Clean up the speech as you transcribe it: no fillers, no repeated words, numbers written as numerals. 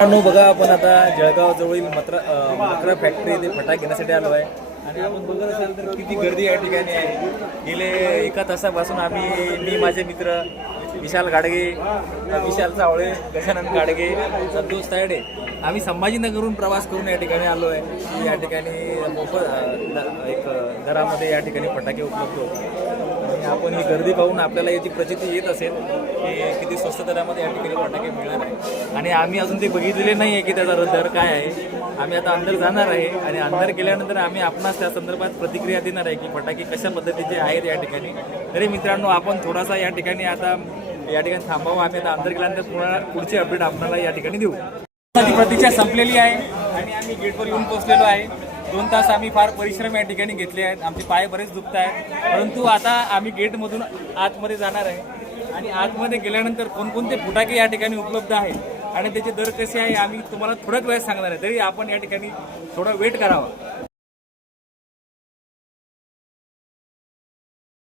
मित्रांनो बघा, आपण आता जळगाव जवळील मकरा फॅक्टरी येथे फटाके घेण्यासाठी आलो आहे आणि आपण बघत असाल तर किती गर्दी या ठिकाणी आहे. गेले एका तासापासून मी माझे मित्र विशाल गाडगे, विशाल चावळे, गजानन गाडगे, संतोष तायडे आम्ही संभाजीनगरहून प्रवास करून या ठिकाणी आलो आहे. या ठिकाणी मोफत एक दरामध्ये या ठिकाणी फटाके उपलब्ध होते आणि आपण ही गर्दी पाहून आपल्याला याची प्रचिती येत असेल की किती स्वस्त दरामध्ये या ठिकाणी फटाके मिळणार आहे. आणि आम्ही अजून ते बघितलेले नाही आहे की त्याचा दर काय आहे. आम्ही आता अंदर जाणार आहे आणि अंदर गेल्यानंतर आम्ही आपणास त्या संदर्भात प्रतिक्रिया देणार आहे की फटाके कशा पद्धतीचे आहेत या ठिकाणी. तरी मित्रांनो, आपण थोडासा या ठिकाणी थांबावं. आम्ही आता अंदर गेल्यानंतर पुढची अपडेट आपल्याला या ठिकाणी देऊ. ती प्रतीक्षा संपलेली आहे आणि आम्ही गेटवर येऊन पोहोचलेलो आहे. 2 तास आम्ही फार परिश्रम या ठिकाणी घेतले आहेत. आमचे पाय बरेच दुखत आहेत, परंतु आता आम्ही गेटमधून आतमध्ये जाणार आहे आणि आतमध्ये गेल्यानंतर कोणकोणते फटाके या ठिकाणी उपलब्ध आहेत आणि त्याचे दर कसे आहे आम्ही तुम्हाला थोड्याच वेळात सांगणार आहे. तरी आपण या ठिकाणी थोडा वेट करावा.